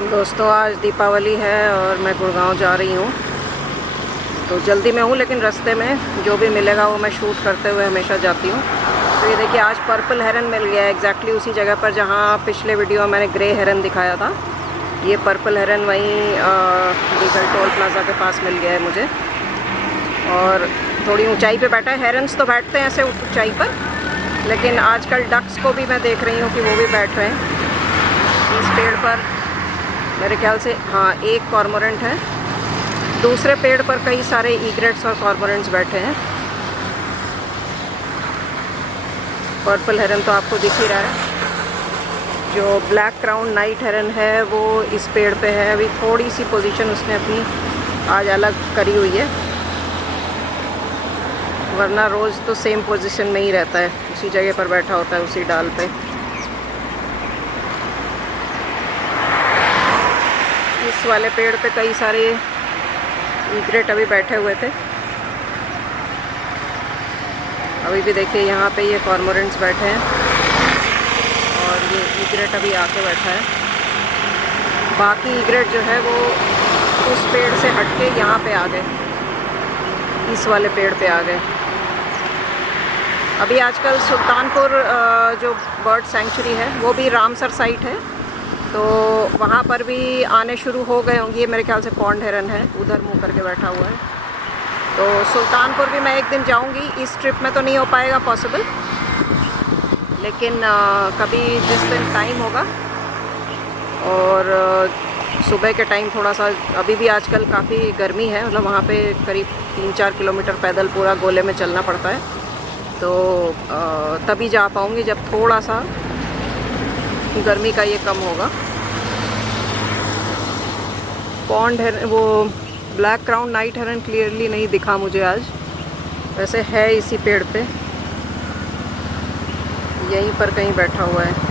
दोस्तों आज दीपावली है और मैं गुड़गांव जा रही हूँ। तो जल्दी में हूँ लेकिन रास्ते में जो भी मिलेगा वो मैं शूट करते हुए हमेशा जाती हूँ। तो ये देखिए आज पर्पल हेरन मिल गया है एग्जैक्टली उसी जगह पर जहाँ पिछले वीडियो में मैंने ग्रे हेरन दिखाया था। ये पर्पल हेरन वहीं डीगल टोल प्लाज़ा के पास मिल गया है मुझे। और थोड़ी ऊंचाई पे बैठा है। हेरन्स तो बैठते हैं ऐसे ऊंचाई पर, लेकिन आजकल डक्स को भी मैं देख रही हूँ कि वो भी बैठ रहे हैं इस पेड़ पर। मेरे ख्याल से हाँ एक कॉर्मोरेंट है, दूसरे पेड़ पर कई सारे ईग्रेट्स और कॉर्मोरेंट्स बैठे हैं। पर्पल हेरन तो आपको दिख ही रहा है। जो ब्लैक क्राउन नाइट हेरन है वो इस पेड़ पे है। अभी थोड़ी सी पोजीशन उसने अपनी आज अलग करी हुई है, वरना रोज़ तो सेम पोजीशन में ही रहता है, उसी जगह पर बैठा होता है उसी डाल पे। इस वाले पेड़ पे कई सारे ईग्रेट अभी बैठे हुए थे। अभी भी देखिए यहाँ पे ये कॉर्मोरेंट्स बैठे हैं और ये ईग्रेट अभी आके बैठा है। बाकी ईग्रेट जो है वो उस पेड़ से हटके यहाँ पे आ गए, इस वाले पेड़ पे आ गए। अभी आजकल सुल्तानपुर जो बर्ड सेंचुरी है वो भी रामसर साइट है, तो वहाँ पर भी आने शुरू हो गए होंगे। ये मेरे ख्याल से पॉन्ड हेरन है, उधर मुँह करके बैठा हुआ है। तो सुल्तानपुर भी मैं एक दिन जाऊँगी। इस ट्रिप में तो नहीं हो पाएगा पॉसिबल, लेकिन कभी जिस दिन टाइम होगा। और सुबह के टाइम थोड़ा सा, अभी भी आजकल काफ़ी गर्मी है, मतलब वहाँ पे करीब 3-4 किलोमीटर पैदल पूरा गोले में चलना पड़ता है। तो तभी जा पाऊँगी जब थोड़ा सा गर्मी का ये कम होगा। पॉन्ड हेरन, वो ब्लैक क्राउन नाइट हेरन क्लियरली नहीं दिखा मुझे आज, वैसे है इसी पेड़ पे, यहीं पर कहीं बैठा हुआ है।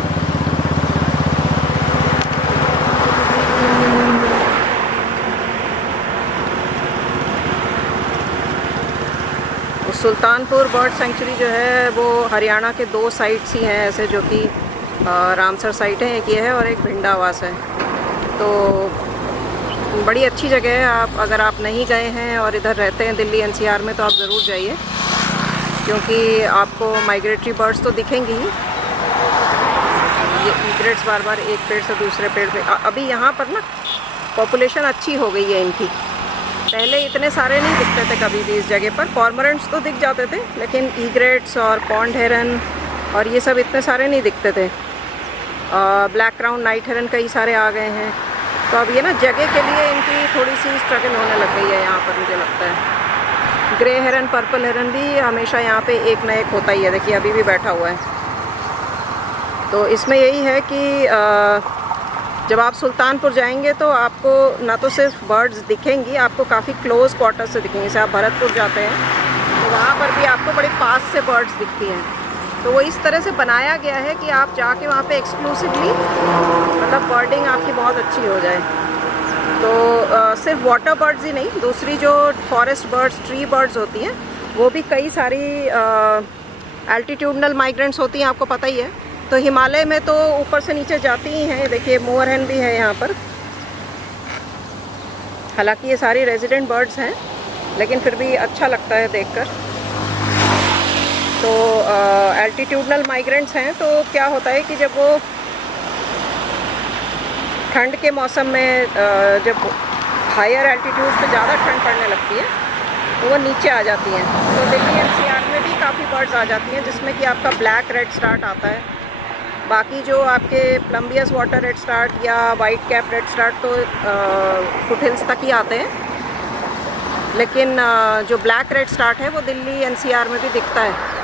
सुल्तानपुर बर्ड सेंचुरी जो है वो हरियाणा के 2 साइट्स ही हैं ऐसे, जो कि रामसर साइट है, एक ये है और एक भिंडावास है। तो बड़ी अच्छी जगह है। आप अगर आप नहीं गए हैं और इधर रहते हैं दिल्ली एनसीआर में तो आप ज़रूर जाइए, क्योंकि आपको माइग्रेटरी बर्ड्स तो दिखेंगी ही। ये ईग्रेट्स बार बार एक पेड़ से दूसरे पेड़ पे। अभी यहाँ पर ना पॉपुलेशन अच्छी हो गई है इनकी। पहले इतने सारे नहीं दिखते थे कभी भी इस जगह पर। कॉर्मोरेंट्स तो दिख जाते थे, लेकिन ईग्रेट्स और पॉन्ड हेरन और ये सब इतने सारे नहीं दिखते थे। ब्लैक क्राउन नाइट हेरन कई सारे आ गए हैं। तो अब ये ना जगह के लिए इनकी थोड़ी सी स्ट्रगल होने लग गई है यहाँ पर, मुझे लगता है। ग्रे हेरन, पर्पल हेरन भी हमेशा यहाँ पे एक ना एक होता ही है। देखिए अभी भी बैठा हुआ है। तो इसमें यही है कि जब आप सुल्तानपुर जाएंगे तो आपको ना तो सिर्फ बर्ड्स दिखेंगी, आपको काफ़ी क्लोज क्वार्टर से दिखेंगे। जैसे आप भरतपुर जाते हैं तो वहाँ पर भी आपको बड़े पास से बर्ड्स दिखती हैं। तो वो इस तरह से बनाया गया है कि आप जाके वहाँ पे एक्सक्लूसिवली, मतलब बर्डिंग आपकी बहुत अच्छी हो जाए। तो सिर्फ वाटर बर्ड्स ही नहीं, दूसरी जो फॉरेस्ट बर्ड्स, ट्री बर्ड्स होती हैं, वो भी कई सारी एल्टीट्यूडनल माइग्रेंट्स होती हैं, आपको पता ही है। तो हिमालय में तो ऊपर से नीचे जाती ही हैं। देखिए मोर हेन भी है यहाँ पर। हालांकि ये सारी रेजिडेंट बर्ड्स हैं, लेकिन फिर भी अच्छा लगता है देखकर। तो एल्टीट्यूडनल माइग्रेंट्स हैं, तो क्या होता है कि जब वो ठंड के मौसम में जब हायर एल्टीट्यूड पे ज़्यादा ठंड पड़ने लगती है तो वो नीचे आ जाती हैं। तो दिल्ली एनसीआर में भी काफ़ी बर्ड्स आ जाती हैं, जिसमें कि आपका ब्लैक रेड स्टार्ट आता है। बाकी जो आपके प्लम्बियस वाटर रेड स्टार्ट या वाइट कैप रेड स्टार्ट तो फुट हिल्स तक ही आते हैं, लेकिन जो ब्लैक रेड स्टार्ट है वो दिल्ली एनसीआर में भी दिखता है।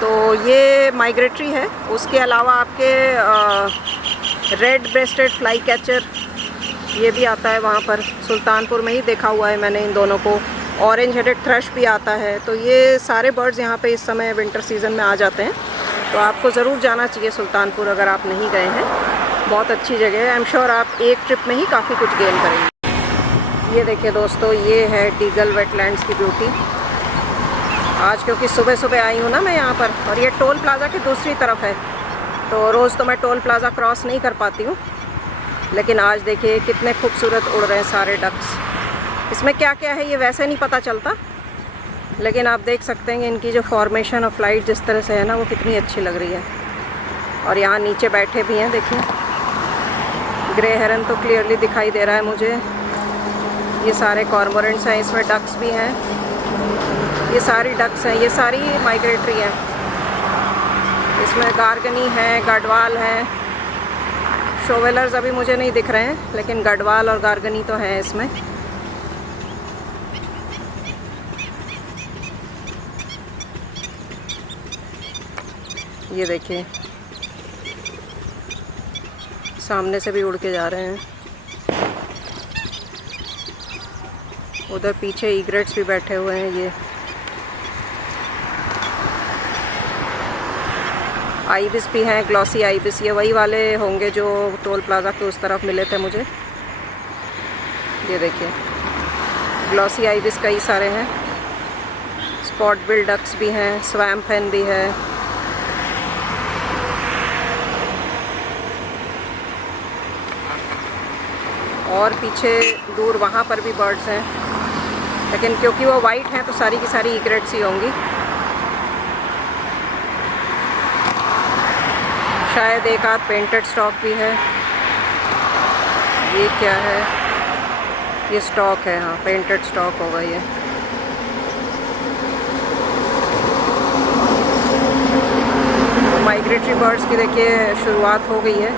तो ये माइग्रेटरी है। उसके अलावा आपके रेड ब्रेस्टेड फ्लाई कैचर ये भी आता है वहाँ पर। सुल्तानपुर में ही देखा हुआ है मैंने इन दोनों को। ऑरेंज हेडेड थ्रश भी आता है। तो ये सारे बर्ड्स यहाँ पे इस समय विंटर सीज़न में आ जाते हैं। तो आपको ज़रूर जाना चाहिए सुल्तानपुर, अगर आप नहीं गए हैं। बहुत अच्छी जगह है। आई एम श्योर आप एक ट्रिप में ही काफ़ी कुछ गेन करेंगे। ये देखिए दोस्तों, ये है डीगल वेटलैंड्स की ब्यूटी। आज क्योंकि सुबह सुबह आई हूँ ना मैं यहाँ पर, और ये टोल प्लाज़ा की दूसरी तरफ है, तो रोज़ तो मैं टोल प्लाज़ा क्रॉस नहीं कर पाती हूँ। लेकिन आज देखिए कितने खूबसूरत उड़ रहे हैं सारे डक्स। इसमें क्या क्या है ये वैसे नहीं पता चलता, लेकिन आप देख सकते हैं इनकी जो फॉर्मेशन और फ्लाइट जिस तरह से है ना, वो कितनी अच्छी लग रही है। और यहाँ नीचे बैठे भी हैं, देखिए ग्रे हेरन तो क्लियरली दिखाई दे रहा है मुझे। ये सारे कॉर्मोरेंट्स हैं, इसमें डक्स भी हैं, ये सारी डक्स हैं, ये सारी माइग्रेटरी हैं। इसमें गार्गनी है, गढ़वाल है, शोवेलर्स अभी मुझे नहीं दिख रहे हैं, लेकिन गढ़वाल और गार्गनी तो हैं इसमें। ये देखिए सामने से भी उड़ के जा रहे हैं। उधर पीछे ईग्रेट्स भी बैठे हुए हैं। ये आइबिस भी हैं, ग्लॉसी आइबिस, ये वही वाले होंगे जो टोल प्लाज़ा के उस तरफ मिले थे मुझे। ये देखिए ग्लॉसी आइबिस कई सारे हैं, स्पॉट बिल डक्स भी हैं, स्वैम्प हेन भी है। और पीछे दूर वहाँ पर भी बर्ड्स हैं, लेकिन क्योंकि वो वाइट हैं तो सारी की सारी ईग्रेट्स ही होंगी। शायद एक आध पेंटेड स्टॉक भी है। ये क्या है? ये स्टॉक है, हाँ पेंटेड स्टॉक होगा ये। तो माइग्रेटरी बर्ड्स की देखिए शुरुआत हो गई है।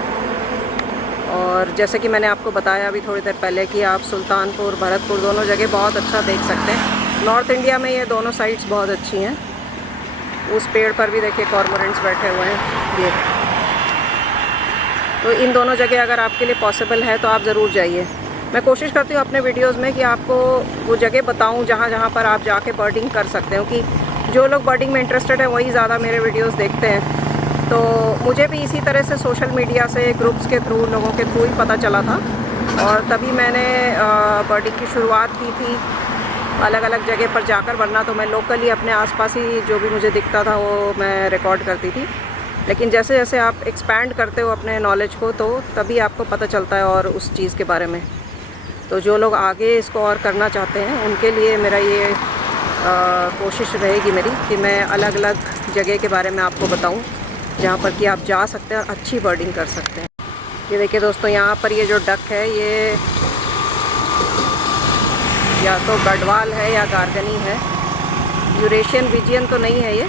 और जैसे कि मैंने आपको बताया अभी थोड़ी देर पहले कि आप सुल्तानपुर, भरतपुर दोनों जगह बहुत अच्छा देख सकते हैं। नॉर्थ इंडिया में ये दोनों साइट्स बहुत अच्छी हैं। उस पेड़ पर भी देखिए कॉर्मोरेंट्स बैठे हुए हैं। ये तो इन दोनों जगह अगर आपके लिए पॉसिबल है तो आप ज़रूर जाइए। मैं कोशिश करती हूँ अपने वीडियोस में कि आपको वो जगह बताऊँ जहाँ पर आप जाके बर्डिंग कर सकते हो, कि जो लोग बर्डिंग में इंटरेस्टेड है वही ज़्यादा मेरे वीडियोस देखते हैं। तो मुझे भी इसी तरह से सोशल मीडिया से, ग्रुप्स के थ्रू, लोगों के थ्रू ही पता चला था, और तभी मैंने बर्डिंग की शुरुआत की थी अलग अलग जगह पर जाकर। वरना तो मैं लोकली अपने आसपास ही जो भी मुझे दिखता था वो मैं रिकॉर्ड करती थी। लेकिन जैसे जैसे आप एक्सपैंड करते हो अपने नॉलेज को, तो तभी आपको पता चलता है और उस चीज़ के बारे में। तो जो लोग आगे इसको और करना चाहते हैं उनके लिए मेरा ये कोशिश रहेगी मेरी कि मैं अलग अलग जगह के बारे में आपको बताऊं जहाँ पर कि आप जा सकते हैं और अच्छी बर्डिंग कर सकते हैं। ये देखिए दोस्तों, यहाँ पर ये जो डक है ये या तो गढ़वाल है या गार्गनी है। यूरेशियन विजियन तो नहीं है ये,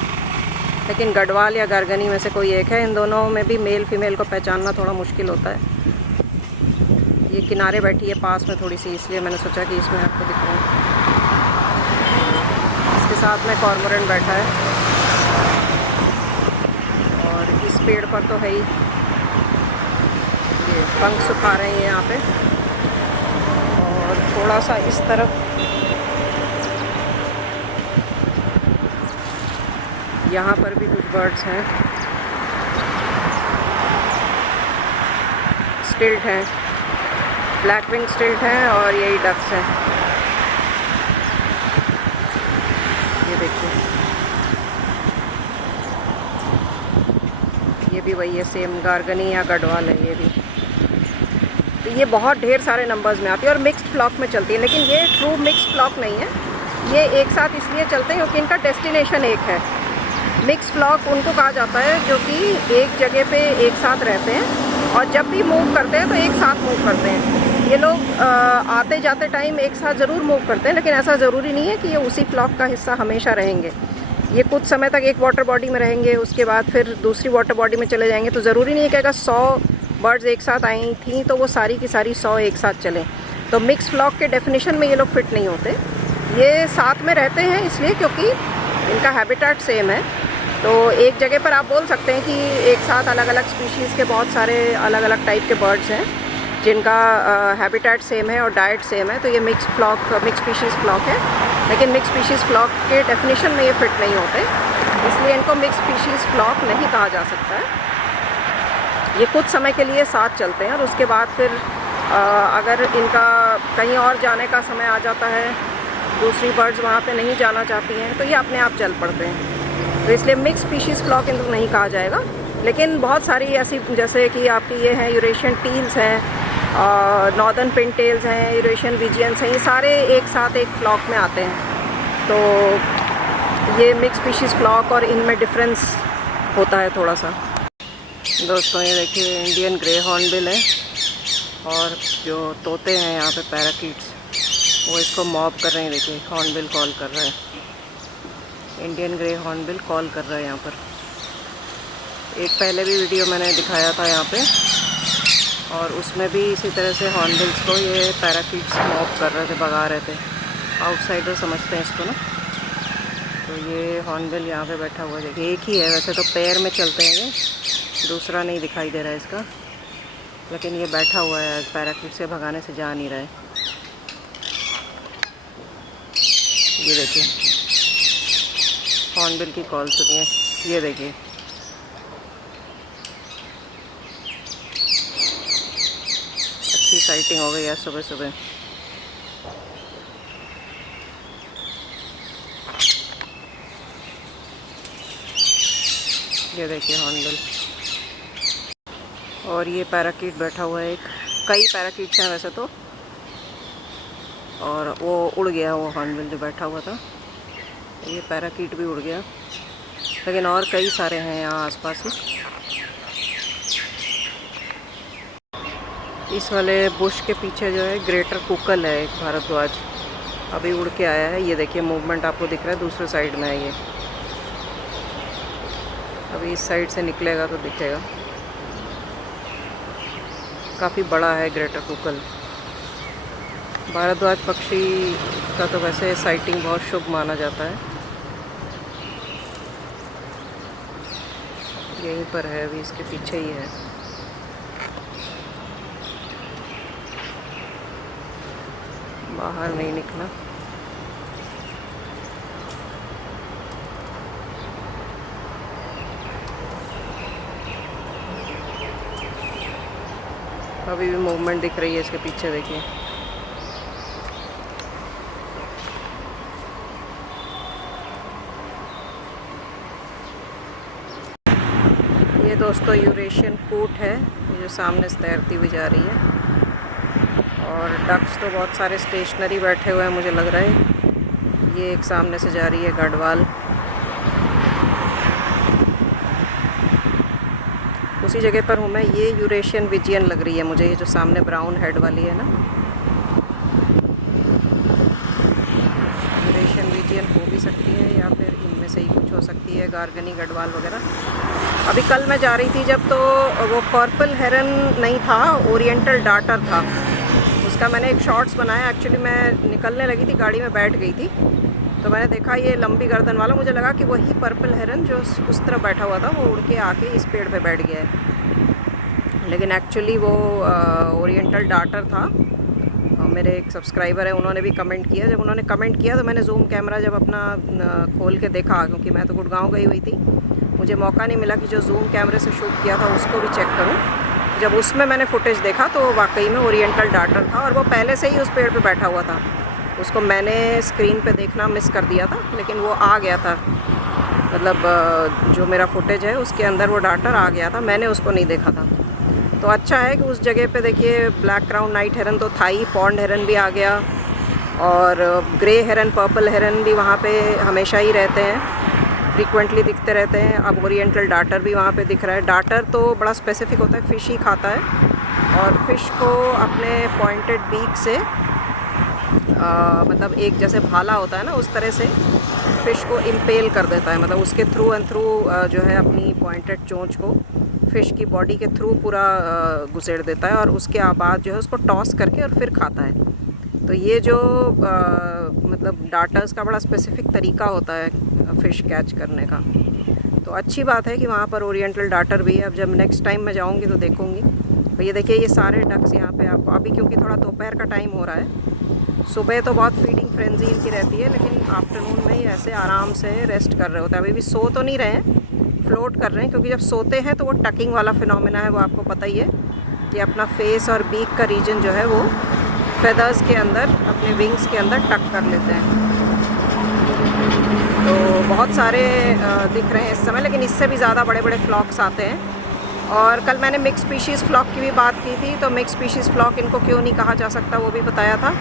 लेकिन गढ़वाल या गार्गनी में से कोई एक है। इन दोनों में भी मेल फीमेल को पहचानना थोड़ा मुश्किल होता है। ये किनारे बैठी है पास में थोड़ी सी, इसलिए मैंने सोचा कि इसमें आपको दिखाऊं। इसके साथ में कॉर्मोरेंट बैठा है, और इस पेड़ पर तो है ही। ये पंख सुखा रहे हैं यहाँ पे। और थोड़ा सा इस तरफ यहाँ पर भी कुछ बर्ड्स हैं, स्टिल्ट हैं, ब्लैक विंग स्टिल्ट हैं, और यही डक्स हैं। ये देखिए ये भी वही है, सेम गार्गनी या गढ़वाल है ये भी। तो ये बहुत ढेर सारे नंबर्स में आती है और मिक्स्ड फ्लॉक में चलती है, लेकिन ये ट्रू मिक्स्ड फ्लॉक नहीं है। ये एक साथ इसलिए चलते हैं क्योंकि इनका डेस्टिनेशन एक है। मिक्स फ्लॉक उनको कहा जाता है जो कि एक जगह पे एक साथ रहते हैं, और जब भी मूव करते हैं तो एक साथ मूव करते हैं। ये लोग आते जाते टाइम एक साथ ज़रूर मूव करते हैं, लेकिन ऐसा ज़रूरी नहीं है कि ये उसी फ्लॉक का हिस्सा हमेशा रहेंगे। ये कुछ समय तक एक वाटर बॉडी में रहेंगे, उसके बाद फिर दूसरी वाटर बॉडी में चले जाएंगे। तो ज़रूरी नहीं है कि अगर 100 बर्ड्स एक साथ आई थी तो वो सारी की सारी 100 एक साथ चलें। तो मिक्स फ्लॉक के डेफिनेशन में ये लोग फिट नहीं होते। ये साथ में रहते हैं इसलिए क्योंकि इनका हैबिटेट सेम है। तो एक जगह पर आप बोल सकते हैं कि एक साथ अलग अलग स्पीशीज़ के बहुत सारे अलग अलग टाइप के बर्ड्स हैं जिनका हैबिटेट सेम है और डाइट सेम है। तो ये मिक्स स्पीशीज़ फ्लॉक है, लेकिन मिक्स स्पीशीज़ फ्लॉक के डेफिनेशन में ये फिट नहीं होते, इसलिए इनको मिक्स स्पीशीज़ फ्लॉक नहीं कहा जा सकता है। ये कुछ समय के लिए साथ चलते हैं और उसके बाद फिर अगर इनका कहीं और जाने का समय आ जाता है, दूसरी बर्ड्स वहाँ पे नहीं जाना चाहती हैं, तो ये अपने आप चल पड़ते हैं। तो इसलिए मिक्स स्पीशीज़ फ्लॉक इनको नहीं कहा जाएगा। लेकिन बहुत सारी ऐसी, जैसे कि आपकी ये हैं यूरेशियन टील्स हैं, नॉर्दर्न पिनटेल्स हैं, यूरेशियन विजियंस हैं, ये सारे एक साथ एक फ्लॉक में आते हैं। तो ये मिक्स स्पीशीज़ फ्लॉक और इनमें डिफरेंस होता है थोड़ा सा। दोस्तों ये देखिए इंडियन ग्रे हॉर्नबिल है, और जो तोते हैं यहाँ पे पैराकीट्स, वो इसको मॉब कर रहे हैं। देखिए हॉर्नबिल कॉल कर रहा है, इंडियन ग्रे हॉर्नबिल कॉल कर रहा है यहाँ पर। एक पहले भी वीडियो मैंने दिखाया था यहाँ पे, और उसमें भी इसी तरह से हॉर्नबिल्स को ये पैराकीट्स मॉब कर रहे थे, भगा रहे थे। आउटसाइडर समझते हैं इसको ना। तो ये हॉर्नबिल यहाँ पे बैठा हुआ है। देखिए एक ही है, वैसे तो पैर में चलते हैं ये, दूसरा नहीं दिखाई दे रहा है इसका, लेकिन ये बैठा हुआ है, पैराकीट से भगाने से जा नहीं रहा है। ये देखिए हॉर्नबिल की कॉल सुनिए, ये देखिए अच्छी साइटिंग हो गई है सुबह सुबह। ये देखिए हॉर्नबिल, और ये पैराकीट बैठा हुआ है। एक कई पैराकीट्स हैं वैसे तो, और वो उड़ गया, वो हॉर्नबिल जो बैठा हुआ था, ये पैराकीट भी उड़ गया, लेकिन और कई सारे हैं यहाँ आसपास ही। इस वाले बुश के पीछे जो है ग्रेटर कुकल है, एक भारद्वाज अभी उड़ के आया है। ये देखिए मूवमेंट आपको दिख रहा है, दूसरे साइड में है ये, अभी इस साइड से निकलेगा तो दिखेगा। काफ़ी बड़ा है ग्रेटर कुकल। भारद्वाज पक्षी का तो वैसे साइटिंग बहुत शुभ माना जाता है। यहीं पर है, अभी इसके पीछे ही है। बाहर नहीं निकला। अभी भी मूवमेंट दिख रही है इसके पीछे, देखिए। ये दोस्तों यूरेशियन कूट है, ये जो सामने से तैरती हुई जा रही है। और डक्स तो बहुत सारे स्टेशनरी बैठे हुए हैं मुझे लग रहा है। ये एक सामने से जा रही है गढ़वाल, उसी जगह पर हूँ मैं। ये यूरेशियन विजियन लग रही है मुझे, ये जो सामने ब्राउन हेड वाली है ना, यूरेशियन विजियन हो भी सकती है, या फिर इनमें से ही कुछ हो सकती है, गार्गनी गढ़वाल वगैरह। अभी कल मैं जा रही थी जब, तो वो पर्पल हेरन नहीं था, ओरिएंटल डार्टर था। उसका मैंने एक शॉर्ट्स बनाया। एक्चुअली मैं निकलने लगी थी, गाड़ी में बैठ गई थी, तो मैंने देखा ये लंबी गर्दन वाला, मुझे लगा कि वही पर्पल हेरन जो उस तरफ बैठा हुआ था, वो उड़ के आके इस पेड़ पे बैठ गया है। लेकिन एक्चुअली वो ओरिएंटल डार्टर था। मेरे एक सब्सक्राइबर है, उन्होंने भी कमेंट किया। जब उन्होंने कमेंट किया तो मैंने जूम कैमरा जब अपना खोल के देखा, क्योंकि मैं तो गुड़गांव गई हुई थी, मुझे मौका नहीं मिला कि जो जूम कैमरे से शूट किया था उसको भी चेक करूँ। जब उसमें मैंने फुटेज देखा तो वाकई में ओरिएंटल डार्टर था, और वो पहले से ही उस पेड़ पे बैठा हुआ था। उसको मैंने स्क्रीन पे देखना मिस कर दिया था, लेकिन वो आ गया था, मतलब जो मेरा फुटेज है उसके अंदर वो डार्टर आ गया था, मैंने उसको नहीं देखा था। तो अच्छा है कि उस जगह पे देखिए ब्लैक क्राउन नाइट हेरन तो था ही, पॉन्ड हेरन भी आ गया, और ग्रे हेरन, पर्पल हेरन भी वहाँ पे हमेशा ही रहते हैं, फ्रीक्वेंटली दिखते रहते हैं। अब ओरिएंटल डार्टर भी वहाँ पे दिख रहा है। डार्टर तो बड़ा स्पेसिफिक होता है, फ़िश ही खाता है, और फ़िश को अपने पॉइंटेड बीक से मतलब एक जैसे भाला होता है ना, उस तरह से फ़िश को इम्पेल कर देता है। मतलब उसके थ्रू एंड थ्रू जो है अपनी पॉइंटेड चोंच को फ़िश की बॉडी के थ्रू पूरा घुसेड़ देता है, और उसके बाद जो है उसको टॉस करके और फिर खाता है। तो ये जो मतलब डार्टर्स का बड़ा स्पेसिफिक तरीका होता है फ़िश कैच करने का। तो अच्छी बात है कि वहाँ पर ओरिएंटल डार्टर भी है। अब जब नेक्स्ट टाइम मैं जाऊँगी तो देखूँगी। तो ये देखिए ये सारे डक्स यहाँ पे आपको, अभी क्योंकि थोड़ा दोपहर का टाइम हो रहा है, सुबह तो बहुत फीडिंग फ्रेंजी इनकी रहती है, लेकिन आफ्टरनून में ही ऐसे आराम से रेस्ट कर रहे होते हैं। अभी भी सो तो नहीं रहे हैं, फ्लोट कर रहे हैं, क्योंकि जब सोते हैं तो वो टकिंग वाला फिनोमेना है, वो आपको पता ही है कि अपना फेस और बीक का रीजन जो है वो फेदर्स के अंदर, अपने विंग्स के अंदर टक कर लेते हैं। तो बहुत सारे दिख रहे हैं इस समय, लेकिन इससे भी ज़्यादा बड़े बड़े फ्लॉक्स आते हैं। और कल मैंने मिक्स स्पीशीज़ फ्लॉक की भी बात की थी, तो मिक्स स्पीशीज़ फ्लॉक इनको क्यों नहीं कहा जा सकता वो भी बताया था।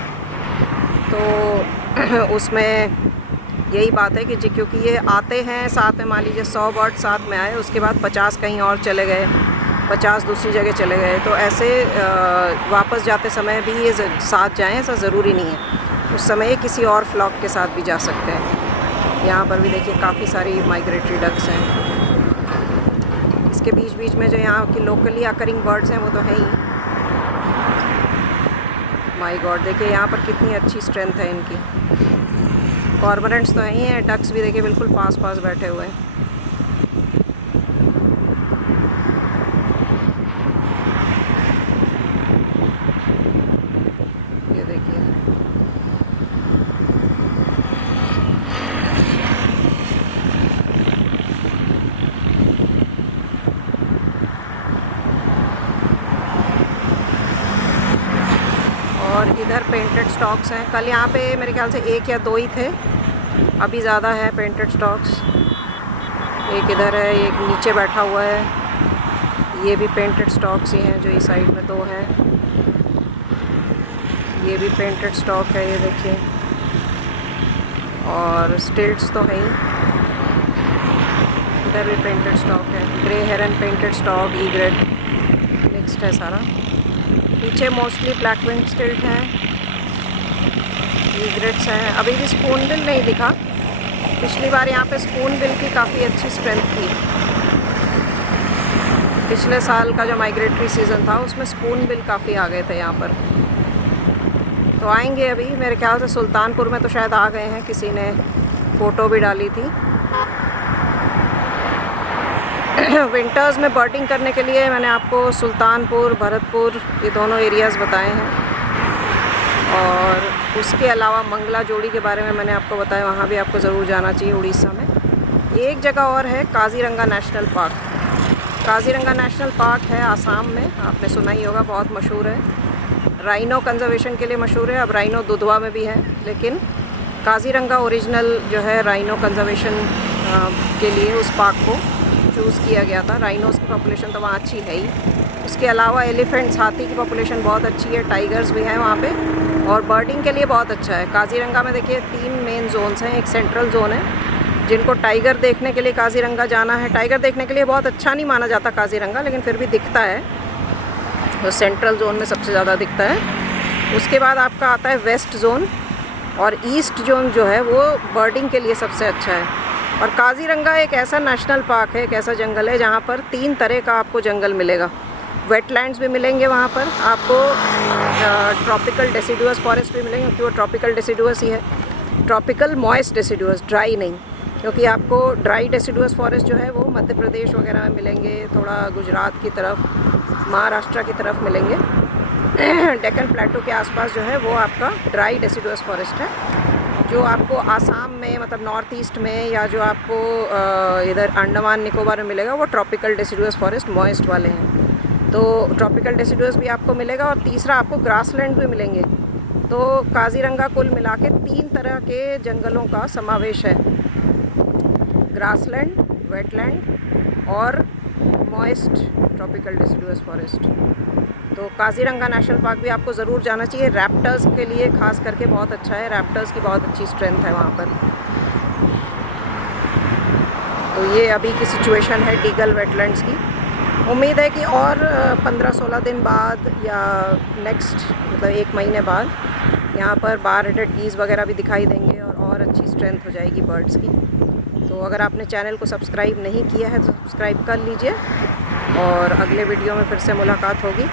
तो उसमें यही बात है कि जी क्योंकि ये आते हैं साथ में, मान लीजिए 100 बर्ड साथ में आए, उसके बाद 50 कहीं और चले गए, 50 दूसरी जगह चले गए, तो ऐसे वापस जाते समय भी ये साथ जाएं ऐसा ज़रूरी नहीं है। उस समय किसी और फ्लॉक के साथ भी जा सकते हैं। यहाँ पर भी देखिए काफ़ी सारी माइग्रेटरी डक्स हैं। इसके बीच बीच में जो यहाँ की लोकली अकरिंग बर्ड्स हैं वो तो हैं ही। माय गॉड, देखिए यहाँ पर कितनी अच्छी स्ट्रेंथ है इनकी। कॉर्मोरेंट्स तो यही हैं, डक्स भी देखिए बिल्कुल पास पास बैठे हुए हैं। ये देखिए और इधर पेंटेड स्टॉक्स हैं। कल यहाँ पे मेरे ख्याल से 1 या 2 ही थे, अभी ज़्यादा है पेंटेड स्टॉक्स। एक इधर है, एक नीचे बैठा हुआ है। ये भी पेंटेड स्टॉक्स ही हैं, जो इस साइड में 2 हैं। ये भी पेंटेड स्टॉक है, ये देखिए। और स्टिल्ट्स तो हैं ही। इधर भी पेंटेड स्टॉक है, ग्रे हेरन पेंटेड स्टॉक, ईग्रेट मिक्स्ड है सारा। पीछे मोस्टली ब्लैक विंग स्टिल्ट हैं, ईग्रेट्स हैं। अभी भी स्पून बिल नहीं दिखा। पिछली बार यहाँ पे स्पून बिल की काफ़ी अच्छी स्ट्रेंथ थी। पिछले साल का जो माइग्रेटरी सीज़न था उसमें स्पून बिल काफ़ी आ गए थे यहाँ पर। तो आएंगे अभी, मेरे ख्याल से सुल्तानपुर में तो शायद आ गए हैं, किसी ने फ़ोटो भी डाली थी। विंटर्स में बर्डिंग करने के लिए मैंने आपको सुल्तानपुर, भरतपुर ये दोनों एरियाज़ बताए हैं। और उसके अलावा मंगला जोड़ी के बारे में मैंने आपको बताया, वहाँ भी आपको ज़रूर जाना चाहिए उड़ीसा में। एक जगह और है Kaziranga national park. Kaziranga national park है आसाम में, आपने सुना ही होगा, बहुत मशहूर है। राइनो कंजर्वेशन के लिए मशहूर है। अब राइनो दुधवा में भी है, लेकिन काज़ीरंगा ओरिजिनल जो है राइनो कंजर्वेशन के लिए उस पार्क को चूज़ किया गया था। राइनोस की पॉपुलेशन तो वहाँ अच्छी है ही। उसके अलावा एलिफेंट्स, हाथी की पॉपुलेशन बहुत अच्छी है, टाइगर्स भी हैं वहाँ पे, और बर्डिंग के लिए बहुत अच्छा है। काज़ीरंगा में देखिए 3 मेन जोन्स हैं। एक सेंट्रल जोन है, जिनको टाइगर देखने के लिए काज़ीरंगा जाना है। टाइगर देखने के लिए बहुत अच्छा नहीं माना जाता काज़ीरंगा, लेकिन फिर भी दिखता है, तो सेंट्रल जोन में सबसे ज़्यादा दिखता है। उसके बाद आपका आता है वेस्ट जोन, और ईस्ट जोन जो है वो बर्डिंग के लिए सबसे अच्छा है। और काज़ीरंगा एक ऐसा नेशनल पार्क है, एक ऐसा जंगल है जहाँ पर 3 तरह का आपको जंगल मिलेगा। वेटलैंड्स भी मिलेंगे वहाँ पर आपको, ट्रॉपिकल डेसिडुअस फॉरेस्ट भी मिलेंगे, क्योंकि वो ट्रॉपिकल डेसिडुअस ही है। ट्रॉपिकल मॉइस्ट डेसिडुअस, ड्राई नहीं, क्योंकि आपको ड्राई डेसिडुअस फॉरेस्ट जो है वो मध्य प्रदेश वगैरह में मिलेंगे, थोड़ा गुजरात की तरफ, महाराष्ट्र की तरफ मिलेंगे। डेक्कन प्लेटो के आसपास जो है वो आपका ड्राई डेसिडुअस फॉरेस्ट है। जो आपको आसाम में, मतलब नॉर्थ ईस्ट में, या जो आपको इधर अंडमान निकोबार में मिलेगा वो ट्रॉपिकल डेसिडुअस फॉरेस्ट मॉइस्ट वाले हैं। तो ट्रॉपिकल डेसिडुअस भी आपको मिलेगा, और तीसरा आपको ग्रासलैंड भी मिलेंगे। तो काज़ीरंगा कुल मिला के 3 तरह के जंगलों का समावेश है, ग्रासलैंड, वेटलैंड और मॉइस्ट ट्रॉपिकल डेसिडुअस फॉरेस्ट। तो काज़ीरंगा नेशनल पार्क भी आपको ज़रूर जाना चाहिए। रैप्टर्स के लिए खास करके बहुत अच्छा है, रैप्टर्स की बहुत अच्छी स्ट्रेंथ है वहाँ पर। तो ये अभी की सिचुएशन है डीगल वेटलैंड्स की। उम्मीद है कि और 15-16 दिन बाद या नेक्स्ट मतलब 1 महीने बाद यहाँ पर बार हेडेड गीज़ वगैरह भी दिखाई देंगे, और अच्छी स्ट्रेंथ हो जाएगी बर्ड्स की। तो अगर आपने चैनल को सब्सक्राइब नहीं किया है तो सब्सक्राइब कर लीजिए, और अगले वीडियो में फिर से मुलाकात होगी।